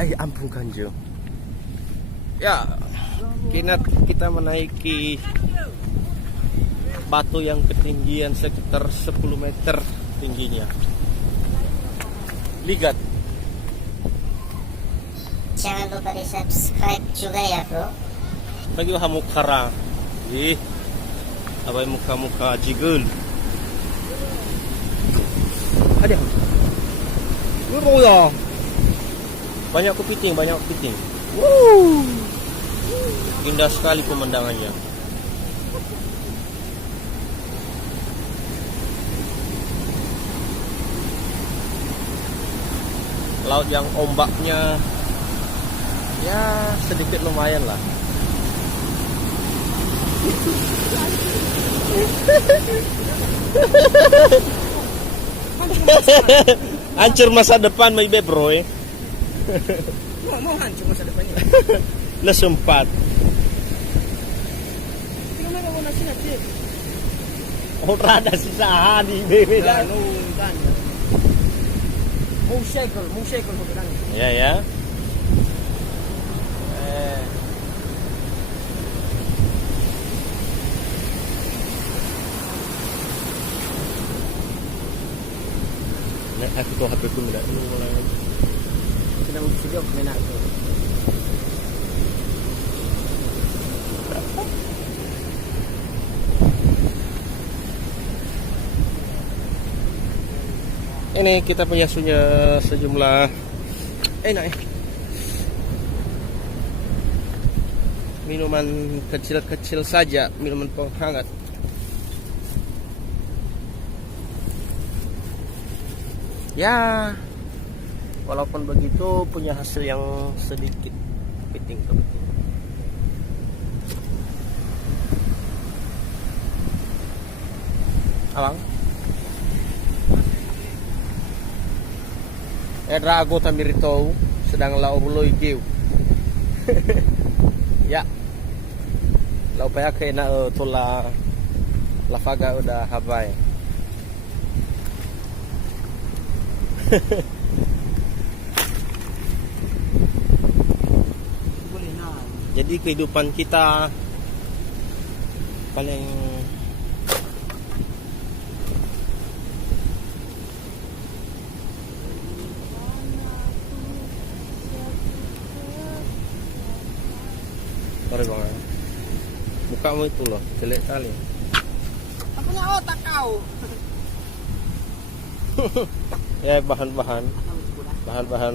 Ay ampun kanjo. Ya, kita menaiki batu yang ketinggian sekitar 10 meter tingginya. Lihat. Jangan lupa di subscribe juga ya bro. Lagi hamukara. Ih, abai muka-muka jigul. Ada. Ini ya. Banyak kepiting. Wow. Indah sekali pemandangannya. Laut yang ombaknya ya sedikit lumayan lah. Hancur masa depan maybe bro ya. Mau hancur masa depannya. Lah sempat. Tinggal mereka mau nasi. Oh rada sisa di bebe Kan. Mau cycle mau bilang. Ya. Nek aku tuh HP ku ndak mulai. Sedang video menak tu. Ini kita punya sejumlah enak ya. Minuman kecil-kecil saja, minuman penghangat. Ya, walaupun begitu punya hasil yang sedikit kepiting. Abang? Era agota mirito sedang lau buloy kiu. Ya. Lau paya kena tola lafaga udah habai. Jadi kehidupan kita paling sorry bang, mukamu itu loh jelek kali. Apa punya otak kau? Ya bahan-bahan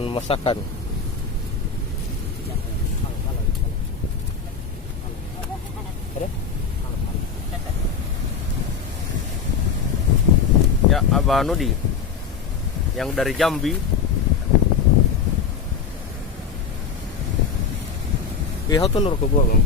masakan. Ada? Ya Abah Nudi yang dari Jambi. How to nur ko buang.